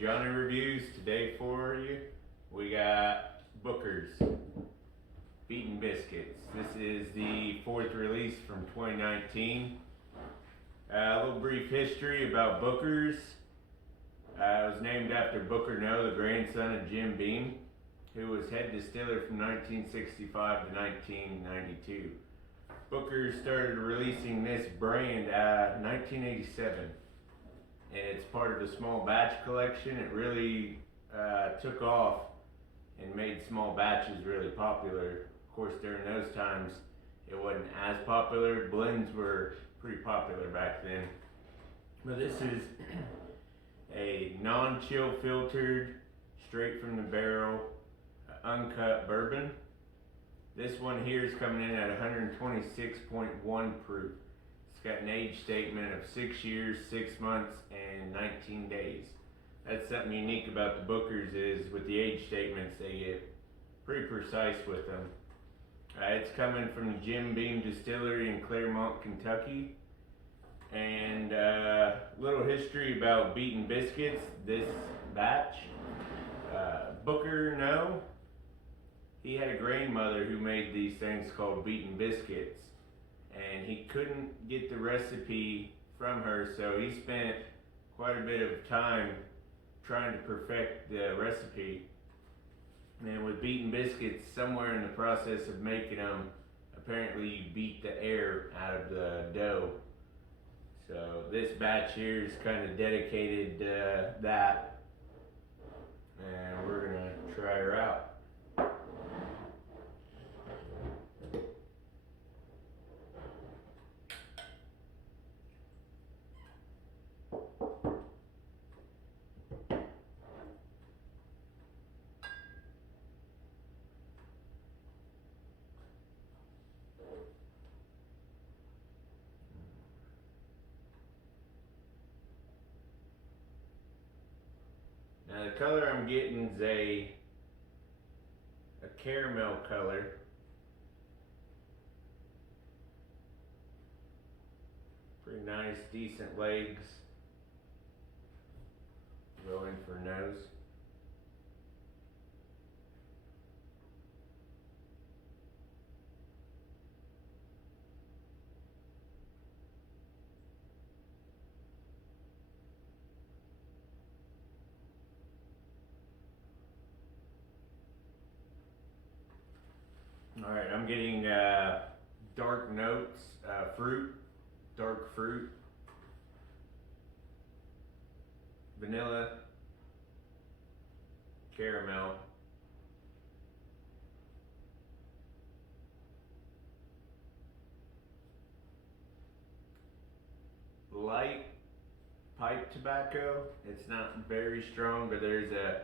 Johnny Reviews. Today for you, we got Booker's Beaten Biscuits. This is the fourth release from 2019. A little brief history about Booker's. It was named after Booker No, the grandson of Jim Beam, who was head distiller from 1965 to 1992. Booker started releasing this brand 1987, and it's part of the small batch collection. It really took off and made small batches really popular. Of course, during those times, it wasn't as popular. Blends were pretty popular back then. But this is a non-chill filtered, straight from the barrel, uncut bourbon. This one here is coming in at 126.1 proof. It's got an age statement of 6 years, 6 months, and 19 days. That's something unique about the Bookers is with the age statements, they get pretty precise with them. It's coming from the Jim Beam Distillery in Claremont, Kentucky. And little history about Beaten Biscuits, this batch. Booker No, he had a grandmother who made these things called Beaten Biscuits, and he couldn't get the recipe from her, so he spent quite a bit of time trying to perfect the recipe. And with Beaten Biscuits, somewhere in the process of making them, apparently you beat the air out of the dough. So this batch here is kind of dedicated to that, and we're gonna try her out. Now the color I'm getting is a caramel color. Pretty nice, decent legs. Go in for nose. All right, I'm getting dark notes, fruit, dark fruit, vanilla, caramel, light pipe tobacco. It's not very strong, but there's a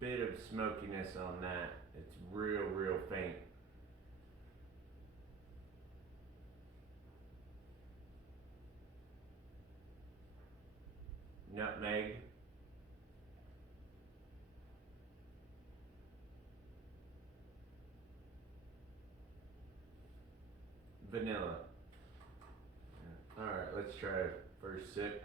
bit of smokiness on that. It's real faint. Nutmeg, vanilla. All right, let's try a first sip.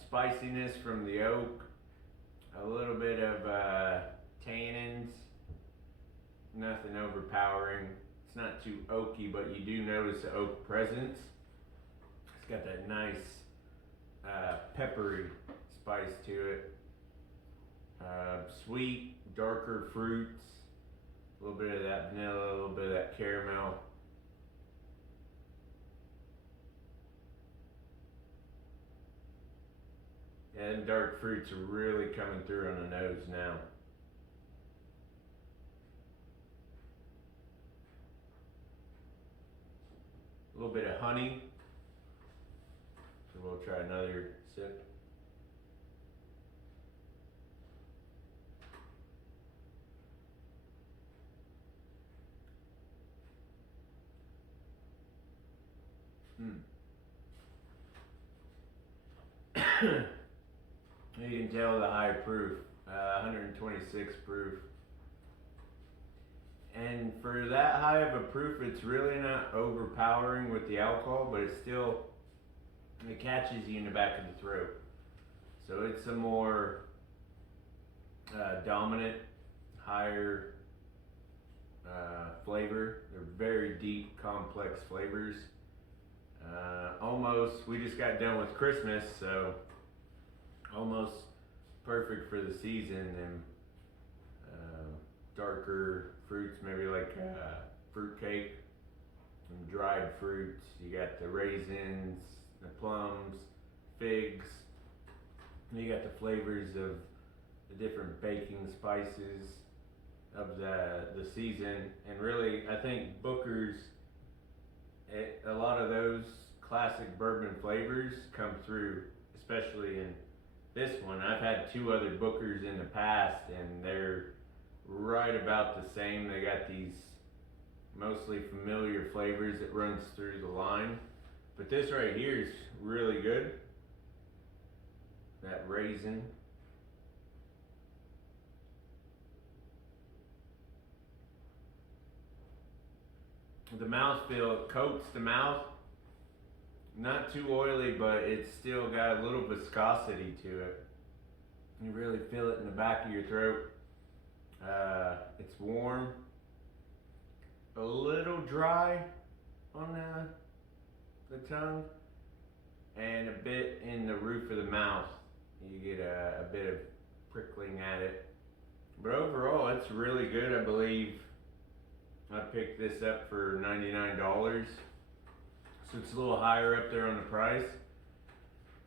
Spiciness from the oak, a little bit of tannins, nothing overpowering. It's not too oaky, but you do notice the oak presence. It's got that nice peppery spice to it. Sweet, darker fruits, a little bit of that vanilla, a little bit of that caramel. And dark fruits are really coming through on the nose now. A little bit of honey. So we'll try another sip. You can tell the high proof, 126 proof. And for that high of a proof, it's really not overpowering with the alcohol, but it catches you in the back of the throat. So it's a more dominant, higher flavor. They're very deep, complex flavors. We just got done with Christmas, so almost perfect for the season. And darker fruits, maybe like fruit cake and dried fruits. You got the raisins, the plums, figs. And you got the flavors of the different baking spices of the season. And really, I think Booker's, a lot of those classic bourbon flavors come through, especially in this one. I've had 2 other Bookers in the past, and they're right about the same. They got these mostly familiar flavors that runs through the line, but this right here is really good. That raisin. The mouthfeel coats the mouth. Not too oily, but it's still got a little viscosity to it. You really feel it in the back of your throat. It's warm, a little dry on the tongue, and a bit in the roof of the mouth. You get a bit of prickling at it. But overall, it's really good. I believe I picked this up for $99. So it's a little higher up there on the price.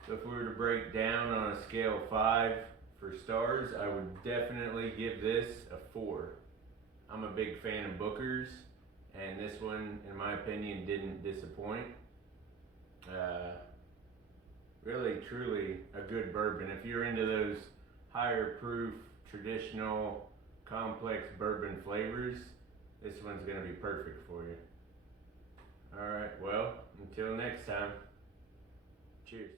So if we were to break down on a scale of 5 for stars, I would definitely give this a 4. I'm a big fan of Booker's, and this one, in my opinion, didn't disappoint. Really, truly a good bourbon. If you're into those higher proof, traditional, complex bourbon flavors, this one's gonna be perfect for you. Alright, well, until next time, cheers.